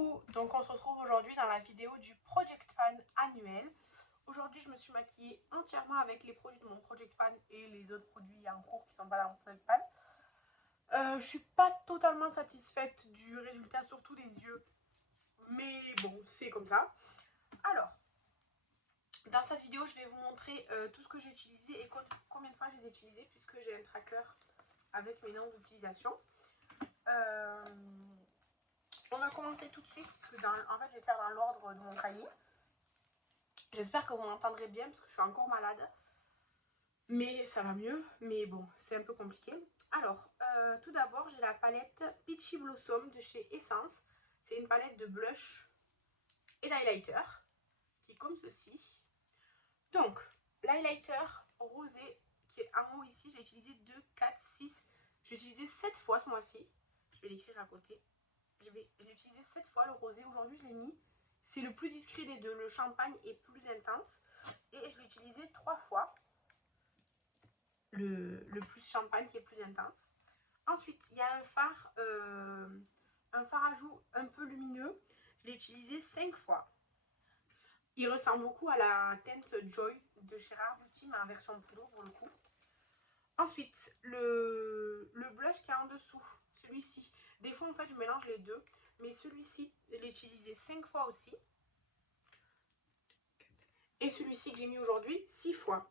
Coucou, donc on se retrouve aujourd'hui dans la vidéo du Project Fan annuel. Aujourd'hui je me suis maquillée entièrement avec les produits de mon Project Fan et les autres produits en cours qui sont pas dans mon Project Fan. Je suis pas totalement satisfaite du résultat, surtout les yeux, mais bon, c'est comme ça. Alors, dans cette vidéo je vais vous montrer tout ce que j'ai utilisé et combien de fois je les ai utilisés, puisque j'ai un tracker avec mes noms d'utilisation. On va commencer tout de suite, parce que en fait je vais faire dans l'ordre de mon cahier. J'espère que vous m'entendrez bien, parce que je suis encore malade. Mais ça va mieux, mais bon, c'est un peu compliqué. Alors, tout d'abord, j'ai la palette Peachy Blossom de chez Essence. C'est une palette de blush et d'highlighter, qui est comme ceci. Donc, l'highlighter rosé, qui est en haut ici, je l'ai utilisé 2, 4, 6. Je l'ai utilisé 7 fois ce mois-ci. Je vais l'écrire à côté. Je l'ai utilisé 7 fois le rosé. Aujourd'hui, je l'ai mis. C'est le plus discret des deux. Le champagne est plus intense. Et je l'ai utilisé 3 fois. Le plus champagne qui est plus intense. Ensuite, il y a un fard à joues un peu lumineux. Je l'ai utilisé 5 fois. Il ressemble beaucoup à la teinte Joy de chez Rare Beauty, mais en version poudre pour le coup. Ensuite, le blush qui est en dessous, celui-ci. Des fois, en fait, je mélange les deux. Mais celui-ci, je l'ai utilisé 5 fois aussi. Et celui-ci que j'ai mis aujourd'hui, 6 fois.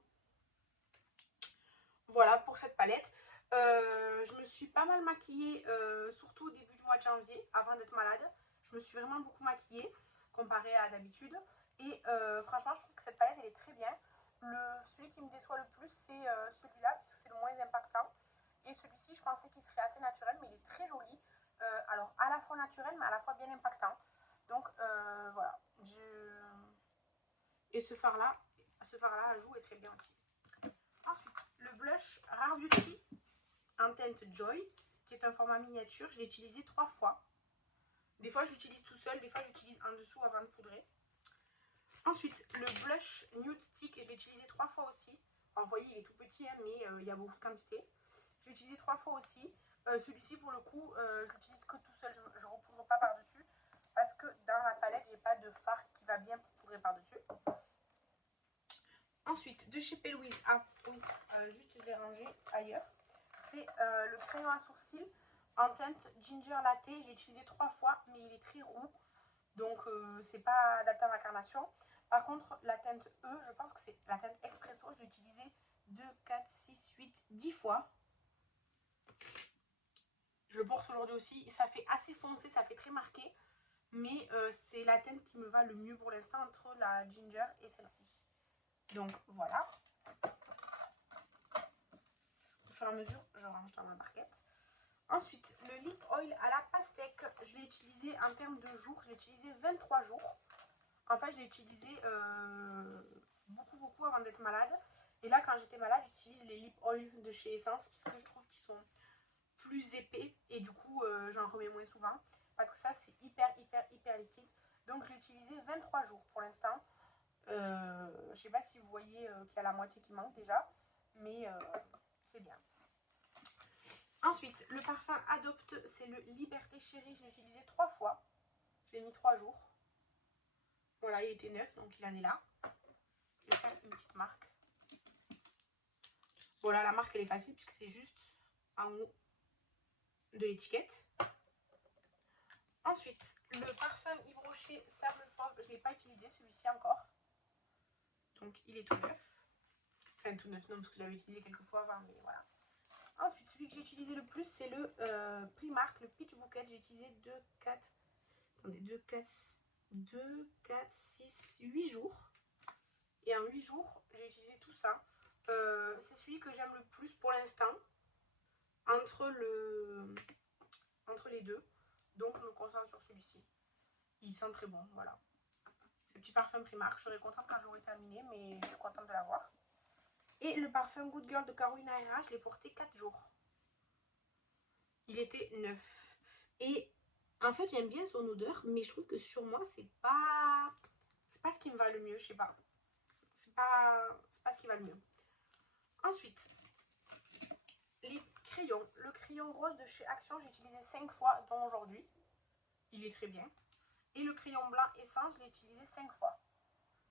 Voilà pour cette palette. Je me suis pas mal maquillée, surtout au début du mois de janvier, avant d'être malade. Je me suis vraiment beaucoup maquillée, comparé à d'habitude. Et franchement, je trouve que cette palette, elle est très bien. Celui qui me déçoit le plus, c'est celui-là, puisque c'est le moins impactant. Et celui-ci, je pensais qu'il serait assez naturel, mais il est très joli. Alors, à la fois naturel, mais à la fois bien impactant. Donc, voilà. Et ce fard-là à joues est très bien aussi. Ensuite, le blush Rare Beauty en teinte Joy, qui est un format miniature. Je l'ai utilisé 3 fois. Des fois, je l'utilise tout seul, des fois, j'utilise en dessous avant de poudrer. Ensuite, le blush Nude Stick, je l'ai utilisé 3 fois aussi. Alors, vous voyez, il est tout petit, hein, mais il y a beaucoup de quantité. Je l'ai utilisé 3 fois aussi. Celui-ci, pour le coup, je l'utilise que tout seul. Je ne repoudre pas par-dessus. Parce que dans la palette, j'ai pas de fard qui va bien pour poudrer par-dessus. Ensuite, de chez P. Louise. Ah, oui, juste je l'ai rangé ailleurs. C'est le crayon à sourcils en teinte Ginger Latte. J'ai utilisé 3 fois, mais il est très roux. Donc, c'est pas adapté à ma carnation. Par contre, la teinte E, je pense que c'est la teinte Expresso. Je l'ai utilisé 2, 4, 6, 8, 10 fois. Je le porte aujourd'hui aussi. Ça fait assez foncé, ça fait très marqué. Mais c'est la teinte qui me va le mieux pour l'instant entre la Ginger et celle-ci. Donc, voilà. Au fur et à mesure, je range dans ma barquette. Ensuite, le lip oil à la pastèque, je l'ai utilisé en termes de jours, je l'ai utilisé 23 jours. En fait, je l'ai utilisé beaucoup avant d'être malade. Et là, quand j'étais malade, j'utilise les lip oil de chez Essence, puisque je trouve qu'ils sont plus épais. Et du coup, j'en remets moins souvent. Parce que ça, c'est hyper liquide. Donc, je l'ai utilisé 23 jours pour l'instant. Je sais pas si vous voyez qu'il y a la moitié qui manque déjà. Mais c'est bien. Ensuite, le parfum Adopte, c'est le Liberté Chérie. Je l'ai utilisé 3 fois. Je l'ai mis 3 jours. Voilà, il était neuf, donc il en est là. Je vais faire une petite marque. Voilà, la marque, elle est facile, puisque c'est juste en haut de l'étiquette. Ensuite, le parfum Yves Rocher Sable Fauve, je ne l'ai pas utilisé, celui-ci encore. Donc, il est tout neuf. Enfin, tout neuf, non, parce que je l'avais utilisé quelques fois avant, mais voilà. Ensuite, celui que j'ai utilisé le plus, c'est le Primark, le Peach Bouquet. J'ai utilisé 2, 4, 6, 8 jours. Et en 8 jours, j'ai utilisé tout ça. C'est celui que j'aime le plus pour l'instant, entre les deux. Donc, je me concentre sur celui-ci. Il sent très bon, voilà. Ce petit parfum Primark, je serais contente quand j'aurai terminé, mais je suis contente de l'avoir. Et le parfum Good Girl de Carolina Herrera, je l'ai porté 4 jours. Il était neuf. Et en fait, j'aime bien son odeur, mais je trouve que sur moi, c'est pas ce qui me va le mieux, je sais pas. C'est pas ce qui va le mieux. Ensuite, les crayons. Le crayon rose de chez Action, j'ai utilisé 5 fois, dont aujourd'hui. Il est très bien. Et le crayon blanc essence, je l'ai utilisé 5 fois.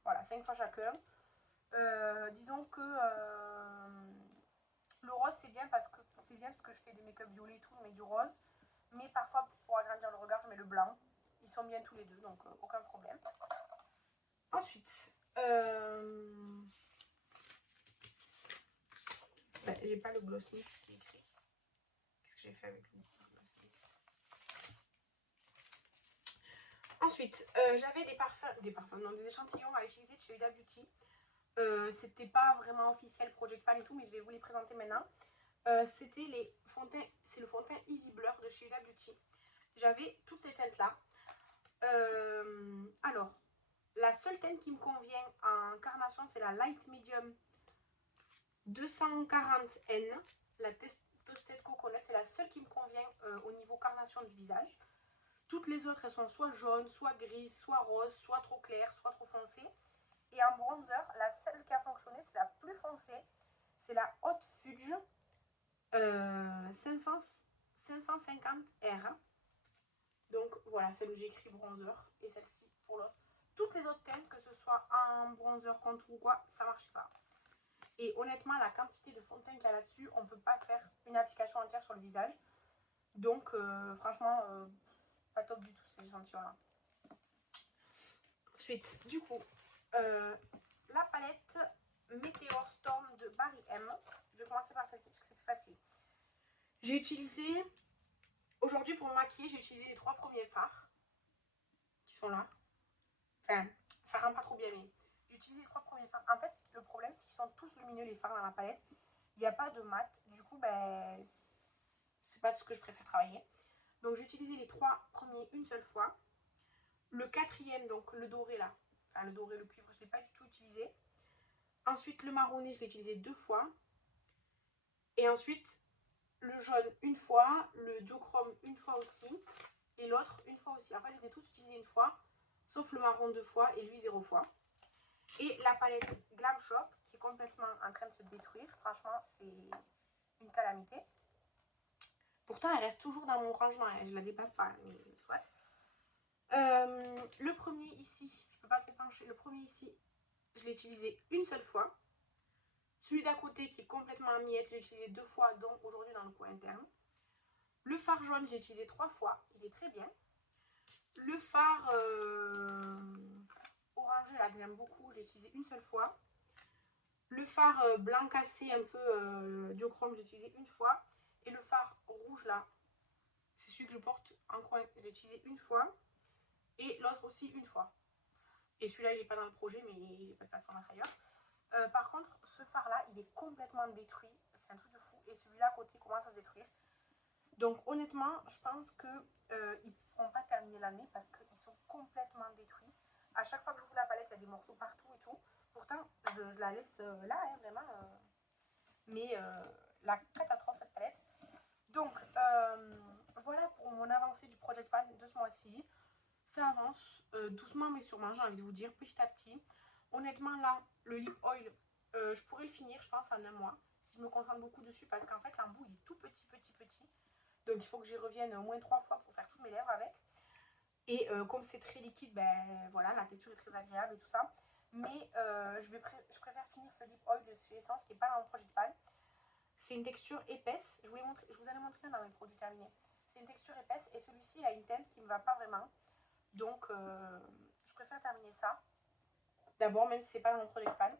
Voilà, 5 fois chacun. Disons que le rose c'est bien parce que je fais des make-up violets et tout, je mets du rose. Mais parfois pour agrandir le regard, je mets le blanc. Ils sont bien tous les deux, donc aucun problème. Ensuite, j'ai pas le gloss mix qui est écrit. Qu'est-ce que j'ai fait avec le gloss mix? Ensuite, j'avais des échantillons à utiliser de chez Huda Beauty. C'était pas vraiment officiel Project Pan et tout, mais je vais vous les présenter maintenant. C'était le fond de teint Easy Blur de chez Huda Beauty. J'avais toutes ces teintes là. Alors, la seule teinte qui me convient en carnation, c'est la Light Medium 240N, la Toasted Coconut. C'est la seule qui me convient au niveau carnation du visage. Toutes les autres, elles sont soit jaunes, soit grises, soit roses, soit trop claires, soit trop foncées. Et en bronzer, la seule qui a fonctionné, c'est la plus foncée. C'est la Hot Fudge 550R. Donc voilà, celle où j'ai écrit bronzer et celle-ci pour l'autre. Toutes les autres teintes, que ce soit en bronzer, contour ou quoi, ça marche pas. Et honnêtement, la quantité de fond de teint qu'il y a là-dessus, on ne peut pas faire une application entière sur le visage. Donc franchement, pas top du tout ces échantillons-là. Ensuite, du coup, la palette Meteor Storm de Barry M. Je vais commencer par celle-ci parce que c'est plus facile. J'ai utilisé, aujourd'hui pour me maquiller, j'ai utilisé les 3 premiers fards qui sont là. Enfin, ça rend pas trop bien, mais j'ai utilisé les 3 premiers fards. En fait, le problème, c'est qu'ils sont tous lumineux, les fards dans la palette. Il n'y a pas de mat. Du coup, ben, c'est pas ce que je préfère travailler. Donc, j'ai utilisé les 3 premiers une seule fois. Le 4e, donc le doré là, enfin le doré, le cuivre, je ne l'ai pas du tout utilisé. Ensuite, le marronné, je l'ai utilisé 2 fois. Et ensuite, le jaune une fois, le duochrome une fois aussi, et l'autre une fois aussi. En fait, je les ai tous utilisés une fois, sauf le marron 2 fois et lui 0 fois. Et la palette Glam Shop, qui est complètement en train de se détruire. Franchement, c'est une calamité. Pourtant, elle reste toujours dans mon rangement, hein. Je la dépasse pas, mais soit. Le premier ici, je peux pas te pencher, le premier ici, je l'ai utilisé une seule fois. Celui d'à côté qui est complètement en miettes, je l'ai utilisé 2 fois, donc aujourd'hui dans le coin interne. Le fard jaune, j'ai utilisé 3 fois, il est très bien. Le fard orangé, là, que j'aime beaucoup, j'ai utilisé une seule fois. Le fard blanc cassé, un peu duochrome, j'ai utilisé une fois. Et le fard rouge, là, c'est celui que je porte en coin, j'ai utilisé une fois. Et l'autre aussi une fois. Et celui-là, il n'est pas dans le projet, mais j'ai pas de place pour mettre ailleurs. Par contre, ce phare-là, il est complètement détruit. C'est un truc de fou. Et celui-là à côté commence à se détruire. Donc honnêtement, je pense qu'ils ne pourront pas terminer l'année parce qu'ils sont complètement détruits. À chaque fois que j'ouvre la palette, il y a des morceaux partout et tout. Pourtant, je la laisse là, hein, vraiment. Mais la catastrophe, cette palette. Donc, voilà pour mon avancée du Project Pan de ce mois-ci. Ça avance doucement mais sûrement, j'ai envie de vous dire, petit à petit. Honnêtement, là, le lip oil, je pourrais le finir, je pense, en un mois. Si je me concentre beaucoup dessus, parce qu'en fait, l'embout, il est tout petit. Donc, il faut que j'y revienne au moins 3 fois pour faire toutes mes lèvres avec. Et comme c'est très liquide, ben voilà, la texture est très agréable et tout ça. Mais je préfère finir ce lip oil de chez Essence qui n'est pas dans mon Project Pan. C'est une texture épaisse. Je vous allais montrer dans mes produits terminés. C'est une texture épaisse et celui-ci, il a une teinte qui ne me va pas vraiment. Donc, je préfère terminer ça. D'abord, même si c'est pas dans mon Project Pan.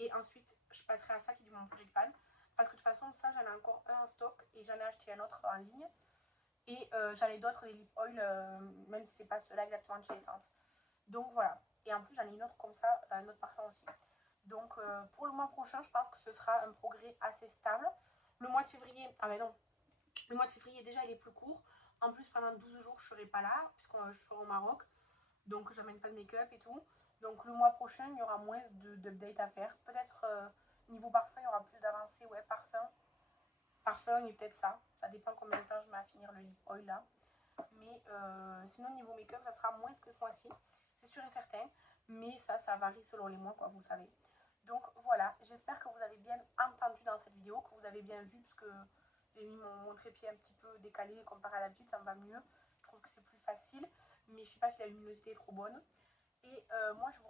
Et ensuite, je passerai à ça qui est dans mon Project Pan. Parce que de toute façon, ça, j'en ai encore un en stock. Et j'en ai acheté un autre en ligne. Et j'en ai d'autres, des lip oil, même si c'est pas ceux-là exactement de chez Essence. Donc, voilà. Et en plus, j'en ai une autre comme ça, un autre parfum aussi. Donc, pour le mois prochain, je pense que ce sera un progrès assez stable. Le mois de février, ah mais non. Le mois de février, déjà, il est plus court. En plus, pendant 12 jours, je serai pas là, puisque je serai au Maroc. Donc, j'amène pas de make-up et tout. Donc, le mois prochain, il y aura moins d'updates à faire. Peut-être niveau parfum, il y aura plus d'avancées. Ouais, parfum et peut-être ça. Ça dépend combien de temps je mets à finir le lip oil là. Mais sinon, niveau make-up, ça sera moins que ce mois-ci. C'est sûr et certain. Mais ça varie selon les mois, quoi, vous savez. Donc, voilà. J'espère que vous avez bien entendu dans cette vidéo, que vous avez bien vu, parce que j'ai mis mon trépied un petit peu décalé comparé à l'habitude, ça me va mieux. Je trouve que c'est plus facile. mais je sais pas si la luminosité est trop bonne. Et moi je vous